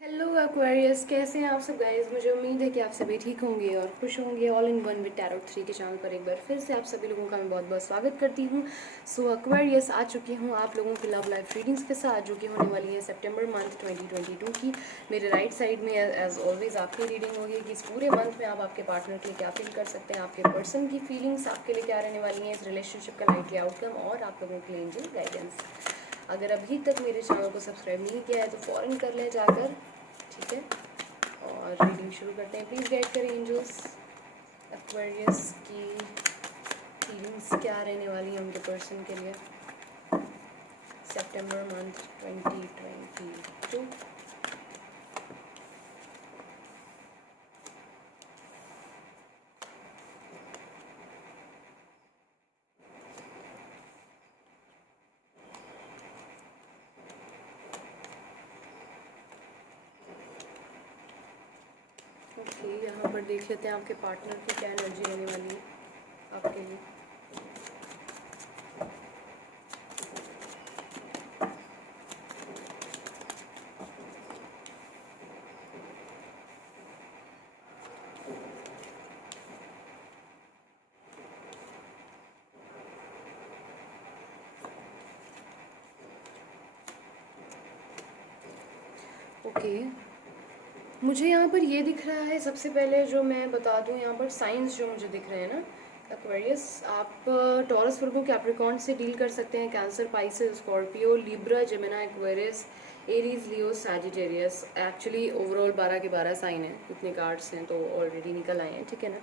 Hello Aquarius, कैसे हैं आप सब गाइस। मुझे उम्मीद है कि आप सभी ठीक होंगे और खुश होंगे। All in one with tarot 3 के चैनल पर एक बार फिर से आप सभी लोगों का मैं बहुत बहुत स्वागत करती हूँ। सो एक्वेरियस, आ चुकी हूँ आप लोगों की लव लाइफ रीडिंग्स के साथ, जो कि होने वाली है सितंबर मंथ 2022 की। मेरे राइट साइड में एज ऑलवेज आपकी रीडिंग होगी कि इस पूरे मंथ में आप आपके पार्टनर के लिए क्या फील कर सकते हैं, आपके पर्सन की फीलिंग्स आपके लिए क्या रहने वाली हैं, इस रिलेशनशिप का लाइटली आउटकम और आप लोगों के लिए एंजल गाइडेंस। अगर अभी तक मेरे चैनल को सब्सक्राइब नहीं किया है तो फ़ौरन कर लें जाकर, ठीक है। और रीडिंग शुरू करते हैं। प्लीज़ गाइड करें एंजल्स, एक्वेरियस की फीलिंग्स क्या रहने वाली है उनके पर्सन के लिए सितंबर मंथ 2022। ओके, यहाँ पर देख लेते हैं आपके पार्टनर की क्या एनर्जी रहने वाली है आपके लिए। ओके, मुझे यहाँ पर ये दिख रहा है, सबसे पहले जो मैं बता दूँ यहाँ पर साइंस जो मुझे दिख रहे हैं ना एक्वेरियस, आप टॉरस वर्गो कैप्रिकॉर्न से डील कर सकते हैं, cancer, Pisces, Scorpio, Libra, जेमिना, Aquarius, Aries, लियो, सैजिटेरियस। एक्चुअली ओवरऑल 12 के 12 साइन हैं, इतने कार्ड्स हैं तो ऑलरेडी निकल आए हैं, ठीक है ना।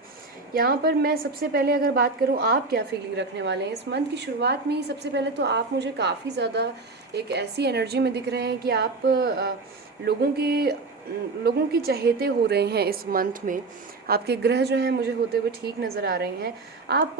यहाँ पर मैं सबसे पहले अगर बात करूँ आप क्या फीलिंग रखने वाले हैं इस मंथ की शुरुआत में ही, सबसे पहले तो आप मुझे काफ़ी ज़्यादा एक ऐसी एनर्जी में दिख रहे हैं कि आप लोगों के लोगों की चहेते हो रहे हैं इस मंथ में। आपके ग्रह जो हैं मुझे होते हुए ठीक नज़र आ रहे हैं। आप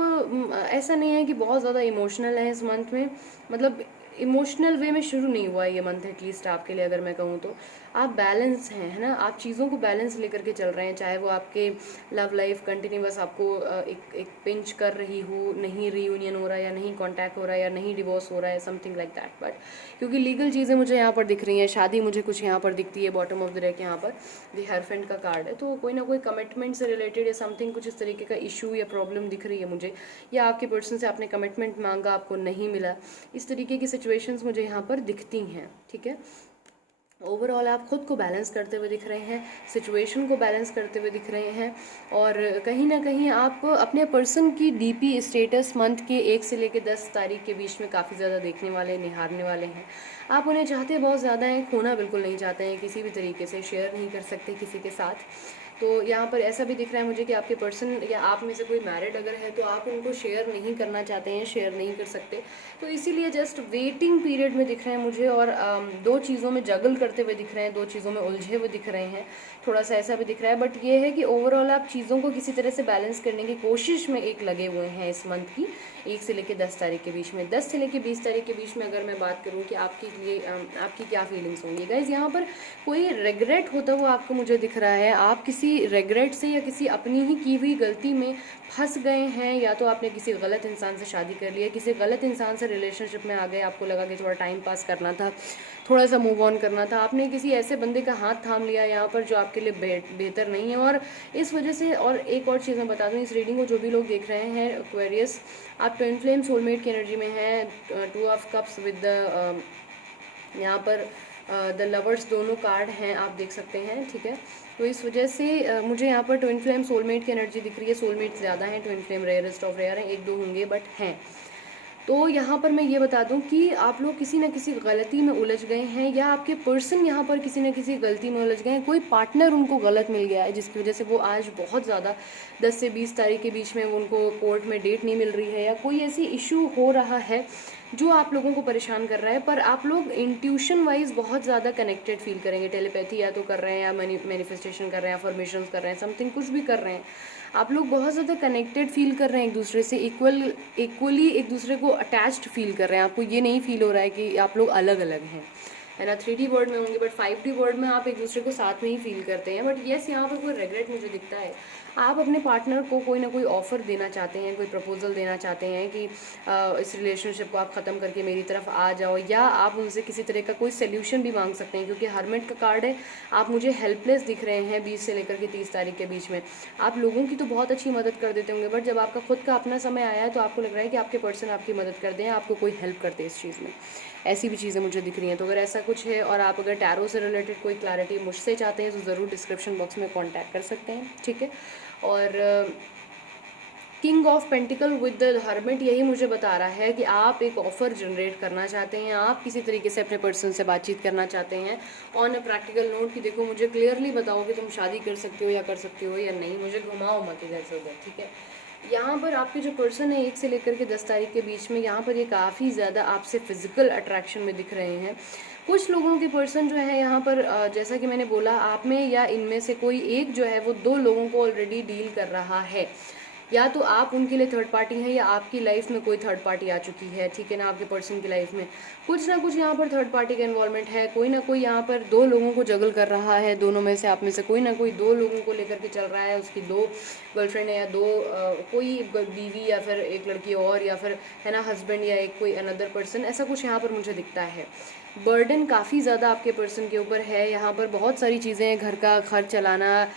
ऐसा नहीं है कि बहुत ज़्यादा इमोशनल है इस मंथ में, मतलब इमोशनल वे में शुरू नहीं हुआ ये मंथ एटलीस्ट आपके लिए, अगर मैं कहूँ तो आप बैलेंस हैं, है ना। आप चीज़ों को बैलेंस लेकर के चल रहे हैं, चाहे वो आपके लव लाइफ कंटिन्यूस आपको एक पिंच कर रही हो, नहीं रीयूनियन हो रहा है या नहीं कांटेक्ट हो रहा है या नहीं डिवोर्स हो रहा है, समथिंग लाइक दैट। बट क्योंकि लीगल चीज़ें मुझे यहाँ पर दिख रही हैं, शादी मुझे कुछ यहाँ पर दिखती है, बॉटम ऑफ द डेक यहाँ पर दी हेयरफेंट का कार्ड है, तो कोई ना कोई कमिटमेंट से रिलेटेड या समथिंग कुछ इस तरीके का इशू या प्रॉब्लम दिख रही है मुझे, या आपके पर्सन से आपने कमिटमेंट मांगा, आपको नहीं मिला, इस तरीके की सिचुएशंस मुझे यहाँ पर दिखती हैं, ठीक है। ओवरऑल आप खुद को बैलेंस करते हुए दिख रहे हैं, सिचुएशन को बैलेंस करते हुए दिख रहे हैं, और कहीं ना कहीं आप अपने पर्सन की डीपी स्टेटस मंथ के 1 से लेकर 10 तारीख के बीच में काफ़ी ज़्यादा देखने वाले, निहारने वाले हैं। आप उन्हें चाहते बहुत ज़्यादा हैं, खोना बिल्कुल नहीं चाहते हैं, किसी भी तरीके से शेयर नहीं कर सकते किसी के साथ। तो यहाँ पर ऐसा भी दिख रहा है मुझे कि आपके पर्सन या आप में से कोई मैरिड अगर है तो आप उनको शेयर नहीं करना चाहते हैं, शेयर नहीं कर सकते, तो इसीलिए जस्ट वेटिंग पीरियड में दिख रहे हैं मुझे, और दो चीज़ों में जगल करते हुए दिख रहे हैं, दो चीज़ों में उलझे हुए दिख रहे हैं, थोड़ा सा ऐसा भी दिख रहा है। बट ये है कि ओवरऑल आप चीज़ों को किसी तरह से बैलेंस करने की कोशिश में एक लगे हुए हैं इस मंथ की 1 से लेकर 10 तारीख के बीच में। 10 से लेकर 20 तारीख के बीच में अगर मैं बात करूँ कि आपके लिए आपकी क्या फीलिंग्स होंगी गाइज, यहाँ पर कोई रेग्रेट होता हुआ आपको मुझे दिख रहा है। आप किसी रेग्रेट से या किसी अपनी ही की हुई गलती में फंस गए हैं, या तो आपने किसी गलत इंसान से शादी कर लिया, किसी गलत इंसान से रिलेशनशिप में आ गए, आपको लगा कि थोड़ा टाइम पास करना था, थोड़ा सा मूव ऑन करना था, आपने किसी ऐसे बंदे का हाथ थाम लिया यहाँ पर जो आपके लिए बेहतर नहीं है, और इस वजह से। और एक और चीज़ मैं बता दूँ, इस रीडिंग को जो भी लोग देख रहे हैं एक्वेरियस, आप ट्विन फ्लेम सोलमेट की एनर्जी में हैं। 2 ऑफ कप्स विद द यहाँ पर द लवर्स दोनों कार्ड हैं, आप देख सकते हैं, ठीक है। तो इस वजह से मुझे यहाँ पर ट्विन फ्लेम सोलमेट की एनर्जी दिख रही है। सोलमेट ज़्यादा हैं, twin flame rarest of rare हैं, एक दो होंगे बट हैं। तो यहाँ पर मैं ये बता दूँ कि आप लोग किसी न किसी गलती में उलझ गए हैं, या आपके पर्सन यहाँ पर किसी न किसी गलती में उलझ गए हैं, कोई पार्टनर उनको गलत मिल गया है जिसकी वजह से वो आज बहुत ज़्यादा 10 से 20 तारीख के बीच में उनको कोर्ट में डेट नहीं मिल रही है, या कोई ऐसी इशू हो रहा है जो आप लोगों को परेशान कर रहा है। पर आप लोग इंट्यूशन वाइज बहुत ज़्यादा कनेक्टेड फील करेंगे, टेलीपैथी या तो कर रहे हैं, या मैनिफेस्टेशन कर रहे हैं, अफर्मेशंस कर रहे हैं, समथिंग कुछ भी कर रहे हैं, आप लोग बहुत ज़्यादा कनेक्टेड फील कर रहे हैं एक दूसरे से, इक्वली एक दूसरे को अटैच्ड फील कर रहे हैं। आपको ये नहीं फील हो रहा है कि आप लोग अलग अलग हैं, है ना। 3D वर्ड में होंगे बट 5D वर्ड में आप एक दूसरे को साथ में ही फील करते हैं। बट येस, यहाँ पर कोई रेग्रेट मुझे दिखता है, आप अपने पार्टनर को कोई ना कोई ऑफ़र देना चाहते हैं, कोई प्रपोज़ल देना चाहते हैं कि इस रिलेशनशिप को आप ख़त्म करके मेरी तरफ आ जाओ, या आप उनसे किसी तरह का कोई सॉल्यूशन भी मांग सकते हैं, क्योंकि हर्मिट का कार्ड है। आप मुझे हेल्पलेस दिख रहे हैं 20 से लेकर के 30 तारीख के बीच में। आप लोगों की तो बहुत अच्छी मदद कर देते होंगे, बट जब आपका खुद का अपना समय आया है तो आपको लग रहा है कि आपके पर्सन आपकी मदद कर दें, आपको कोई हेल्प करते हैं इस चीज़ में। ऐसी भी चीज़ें मुझे दिख रही हैं। तो अगर ऐसा कुछ है और आप अगर टैरो से रिलेटेड कोई क्लैरिटी मुझसे चाहते हैं तो ज़रूर डिस्क्रिप्शन बॉक्स में कॉन्टैक्ट कर सकते हैं, ठीक है। और king of pentacle with the hermit यही मुझे बता रहा है कि आप एक ऑफ़र जनरेट करना चाहते हैं, आप किसी तरीके से अपने पर्सन से बातचीत करना चाहते हैं ऑन अ प्रैक्टिकल नोट, कि देखो मुझे क्लियरली बताओ कि तुम शादी कर सकते हो या कर सकते हो या नहीं, मुझे घुमाओ मत इधर से उधर, ठीक है। यहाँ पर आपके जो पर्सन है 1 से लेकर के 10 तारीख के बीच में, यहाँ पर ये काफ़ी ज़्यादा आपसे फिजिकल अट्रैक्शन में दिख रहे हैं। कुछ लोगों के पर्सन जो है यहाँ पर जैसा कि मैंने बोला, आप में या इनमें से कोई एक जो है वो 2 लोगों को ऑलरेडी डील कर रहा है। या तो आप उनके लिए थर्ड पार्टी हैं या आपकी लाइफ में कोई थर्ड पार्टी आ चुकी है, ठीक है ना। आपके पर्सन की लाइफ में कुछ ना कुछ यहाँ पर थर्ड पार्टी का इन्वॉल्वमेंट है। कोई ना कोई यहाँ पर 2 लोगों को जगल कर रहा है, दोनों में से आप में से कोई ना कोई 2 लोगों को लेकर के चल रहा है। उसकी 2 गर्लफ्रेंड है या 2 कोई बीवी या फिर एक लड़की और, या फिर है ना हस्बैंड या एक कोई अनदर पर्सन, ऐसा कुछ यहाँ पर मुझे दिखता है। बर्डन काफ़ी ज़्यादा आपके पर्सन के ऊपर है। यहाँ पर बहुत सारी चीज़ें हैं, घर का खर्च चलाना,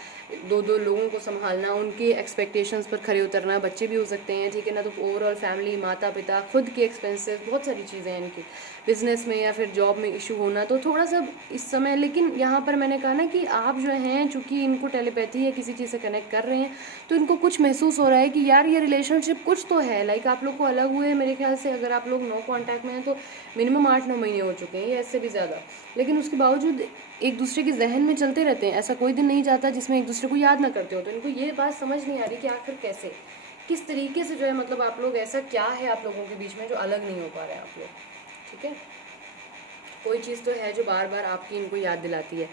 2 लोगों को संभालना, उनके एक्सपेक्टेशंस पर खरे उतरना, बच्चे भी हो सकते हैं, ठीक है ना। तो ओवरऑल फैमिली, माता पिता, खुद के एक्सपेंसेस, बहुत सारी चीज़ें हैं इनकी। बिजनेस में या फिर जॉब में इशू होना, तो थोड़ा सा इस समय, लेकिन यहाँ पर मैंने कहा ना कि आप जो हैं, चूँकि इनको टेलीपैथी या किसी चीज़ से कनेक्ट कर रहे हैं, तो इनको कुछ महसूस हो रहा है कि यार ये रिलेशनशिप कुछ तो है। लाइक आप लोग को अलग हुए मेरे ख्याल से, अगर आप लोग नो कॉन्टैक्ट में हैं तो मिनिमम 8-9 महीने हो चुके हैं या इससे भी ज़्यादा, लेकिन उसके बावजूद एक दूसरे के जहन में चलते रहते हैं। ऐसा कोई दिन नहीं जाता जिसमें एक दूसरे को याद ना करते हो। तो इनको ये बात समझ नहीं आ रही कि आखिर कैसे, किस तरीके से जो है, मतलब आप लोग, ऐसा क्या है आप लोगों के बीच में जो अलग नहीं हो पा रहे हैं आप लोग, ठीक है। कोई चीज़ तो है जो बार बार आपकी इनको याद दिलाती है।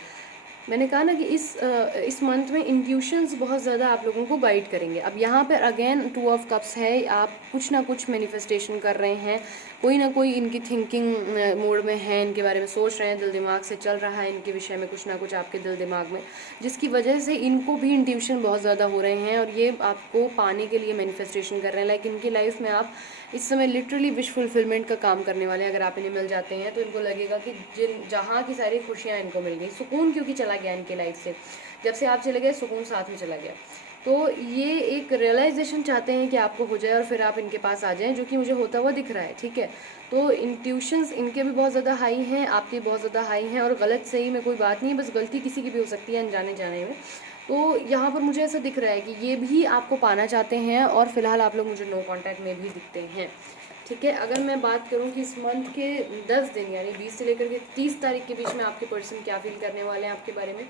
मैंने कहा ना कि इस मंथ में इंट्यूशंस बहुत ज़्यादा आप लोगों को गाइड करेंगे। अब यहाँ पर अगेन 2 ऑफ कप्स है, आप कुछ ना कुछ मैनिफेस्टेशन कर रहे हैं, कोई ना कोई इनकी थिंकिंग मोड में है, इनके बारे में सोच रहे हैं, दिल दिमाग से चल रहा है इनके विषय में कुछ ना कुछ आपके दिल दिमाग में, जिसकी वजह से इनको भी इंट्यूशन बहुत ज़्यादा हो रहे हैं और ये आपको पाने के लिए मैनिफेस्टेशन कर रहे हैं। लाइक इनकी लाइफ में आप इस समय लिटरली विश फुलफिलमेंट का काम करने वाले हैं। अगर आप इन्हें मिल जाते हैं तो इनको लगेगा कि जहाँ की सारी खुशियाँ इनको मिल गई, सुकून क्योंकि चला गया इनकी लाइफ से, जब से आप चले गए सुकून साथ में चला गया। तो ये एक रियलाइजेशन चाहते हैं कि आपको हो जाए और फिर आप इनके पास आ जाएं, जो कि मुझे होता हुआ दिख रहा है, ठीक है। तो इंट्यूशंस इनके भी बहुत ज़्यादा हाई हैं, आपके बहुत ज़्यादा हाई हैं, और गलत सही में कोई बात नहीं है, बस गलती किसी की भी हो सकती है अनजाने जाने में। तो यहाँ पर मुझे ऐसा दिख रहा है कि ये भी आपको पाना चाहते हैं, और फिलहाल आप लोग मुझे नो कॉन्टैक्ट में भी दिखते हैं, ठीक है। अगर मैं बात करूं कि इस मंथ के 10 दिन यानी 20 से लेकर के 30 तारीख के बीच में आपके पर्सन क्या फील करने वाले हैं आपके बारे में,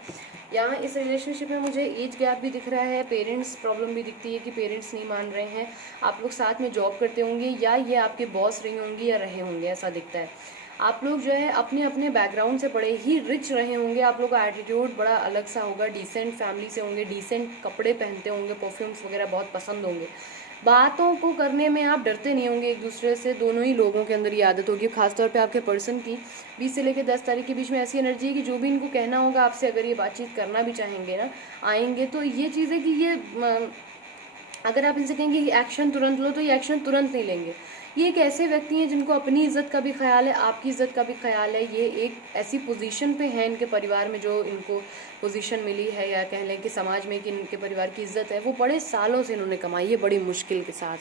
यहाँ इस रिलेशनशिप में मुझे एज गैप भी दिख रहा है, पेरेंट्स प्रॉब्लम भी दिखती है कि पेरेंट्स नहीं मान रहे हैं। आप लोग साथ में जॉब करते होंगे या ये आपके बॉस रही होंगी या रहे होंगे, ऐसा दिखता है। आप लोग जो है अपने अपने बैकग्राउंड से बड़े ही रिच रहे होंगे, आप लोग का एटीट्यूड बड़ा अलग सा होगा, डिसेंट फैमिली से होंगे, डिसेंट कपड़े पहनते होंगे, परफ्यूम्स वगैरह बहुत पसंद होंगे, बातों को करने में आप डरते नहीं होंगे एक दूसरे से। दोनों ही लोगों के अंदर ये आदत होगी, खासतौर पे आपके पर्सन की 20 से लेकर 10 तारीख के बीच में ऐसी एनर्जी है कि जो भी इनको कहना होगा आपसे, अगर ये बातचीत करना भी चाहेंगे ना, आएंगे, तो ये चीज़ है कि ये अगर आप इनसे कहेंगे कि एक्शन तुरंत लो तो ये एक्शन तुरंत नहीं लेंगे। ये एक ऐसे व्यक्ति हैं जिनको अपनी इज़्ज़त का भी ख्याल है, आपकी इज़्ज़त का भी ख्याल है। ये एक ऐसी पोजीशन पे हैं इनके परिवार में, जो इनको पोजीशन मिली है, या कह लें कि समाज में कि इनके परिवार की इज़्ज़त है, वो बड़े सालों से इन्होंने कमाई है, बड़ी मुश्किल के साथ।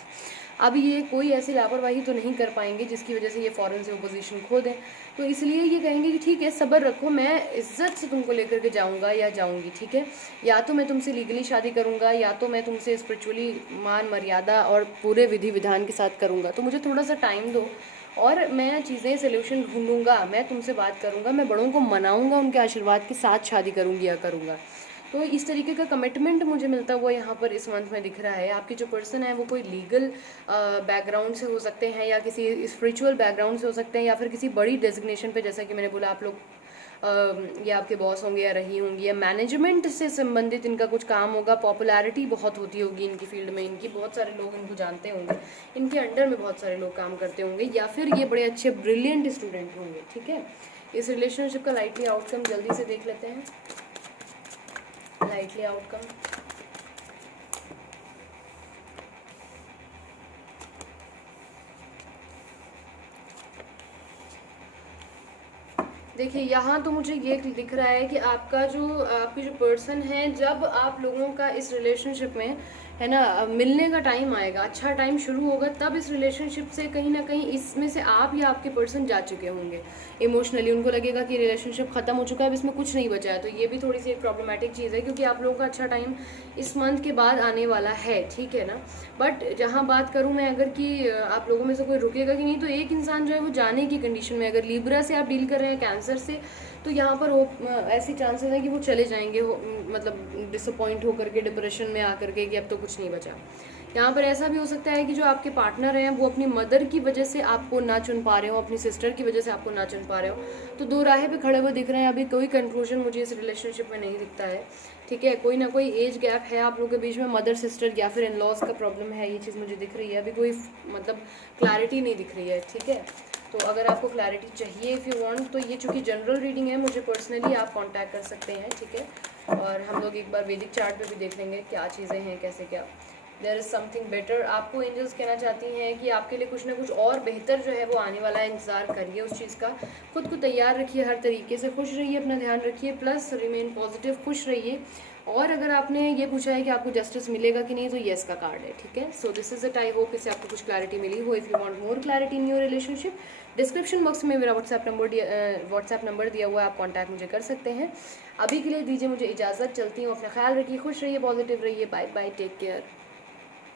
अब ये कोई ऐसी लापरवाही तो नहीं कर पाएंगे जिसकी वजह से ये फ़ौरन से वो पोजीशन खो दें। तो इसलिए ये कहेंगे कि ठीक है, सब्र रखो, मैं इज़्ज़त से तुमको लेकर के जाऊँगा या जाऊँगी, ठीक है। या तो मैं तुमसे लीगली शादी करूँगा, या तो मैं तुमसे स्पिरिचुअली मान मर्यादा और पूरे विधि विधान के साथ करूँगा। तो मुझे थोड़ा सा टाइम दो और मैं चीज़ें सोल्यूशन ढूंढूंगा, मैं तुमसे बात करूँगा, मैं बड़ों को मनाऊँगा, उनके आशीर्वाद के साथ शादी करूँगी या करूँगा। तो इस तरीके का कमिटमेंट मुझे मिलता हुआ यहाँ पर इस मंथ में दिख रहा है। आपके जो पर्सन है वो कोई लीगल बैकग्राउंड से हो सकते हैं, या किसी स्पिरिचुअल बैकग्राउंड से हो सकते हैं, या फिर किसी बड़ी डेजिग्नेशन पे, जैसा कि मैंने बोला आप लोग या आपके बॉस होंगे या रही होंगी, या मैनेजमेंट से संबंधित इनका कुछ काम होगा। पॉपुलैरिटी बहुत होती होगी इनकी फील्ड में, इनकी बहुत सारे लोग इनको जानते होंगे, इनके अंडर में बहुत सारे लोग काम करते होंगे, या फिर ये बड़े अच्छे ब्रिलियंट स्टूडेंट होंगे, ठीक है। इस रिलेशनशिप का लाइटली आउटकम जल्दी से देख लेते हैं। लाइटली आउटकम, देखिए यहाँ तो मुझे ये दिख रहा है कि आपकी जो पर्सन है, जब आप लोगों का इस रिलेशनशिप में है ना मिलने का टाइम आएगा, अच्छा टाइम शुरू होगा, तब इस रिलेशनशिप से कहीं ना कहीं इसमें से आप या आपके पर्सन जा चुके होंगे इमोशनली। उनको लगेगा कि रिलेशनशिप ख़त्म हो चुका है, अब इसमें कुछ नहीं बचा है। तो ये भी थोड़ी सी एक प्रॉब्लमेटिक चीज़ है, क्योंकि आप लोगों का अच्छा टाइम इस मंथ के बाद आने वाला है, ठीक है ना। बट जहाँ बात करूँ मैं अगर कि आप लोगों में से कोई रुकेगा कि नहीं, तो एक इंसान जो है वो जाने की कंडीशन में, अगर लिब्रा से आप डील कर रहे हैं, कैंसर से, तो यहाँ पर ऐसी चांसेस हैं कि वो चले जाएंगे, मतलब डिसअपॉइंट होकर के, डिप्रेशन में आकर के कि अब तो कुछ नहीं बचा। यहाँ पर ऐसा भी हो सकता है कि जो आपके पार्टनर हैं वो अपनी मदर की वजह से आपको ना चुन पा रहे हो, अपनी सिस्टर की वजह से आपको ना चुन पा रहे हो। तो दो राहें पे खड़े हुए दिख रहे हैं, अभी कोई कंक्लूजन मुझे इस रिलेशनशिप में नहीं दिखता है, ठीक है। कोई ना कोई एज गैप है आप लोगों के बीच में, मदर सिस्टर या फिर इन लॉज का प्रॉब्लम है, ये चीज़ मुझे दिख रही है। अभी कोई मतलब क्लैरिटी नहीं दिख रही है, ठीक है। तो अगर आपको क्लैरिटी चाहिए, इफ़ यू वांट, तो ये चूँकि जनरल रीडिंग है, मुझे पर्सनली आप कांटेक्ट कर सकते हैं, ठीक है। और हम लोग एक बार वैदिक चार्ट पे भी देख लेंगे क्या चीज़ें हैं, कैसे क्या। There is something better. आपको एंजल्स कहना चाहती हैं कि आपके लिए कुछ ना कुछ और बेहतर जो है वो आने वाला है, इंतज़ार करिए उस चीज़ का। खुद को तैयार रखिए, हर तरीके से खुश रहिए, अपना ध्यान रखिए, प्लस रिमेन पॉजिटिव, खुश रहिए। और अगर आपने ये पूछा है कि आपको जस्टिस मिलेगा कि नहीं, तो येस का कार्ड है, ठीक है। So this is it. I hope इससे आपको कुछ क्लैरिटी मिली हो। If you want more clarity in your relationship, description box में मेरा व्हाट्सएप नंबर दिया हुआ है, आप कॉन्टैक्ट मुझे कर सकते हैं। अभी के लिए दीजिए मुझे इजाज़त, चलती हूँ, अपना ख्याल रखिए, खुश रहिए, पॉजिटिव रहिए, बाय बाय, टेक केयर।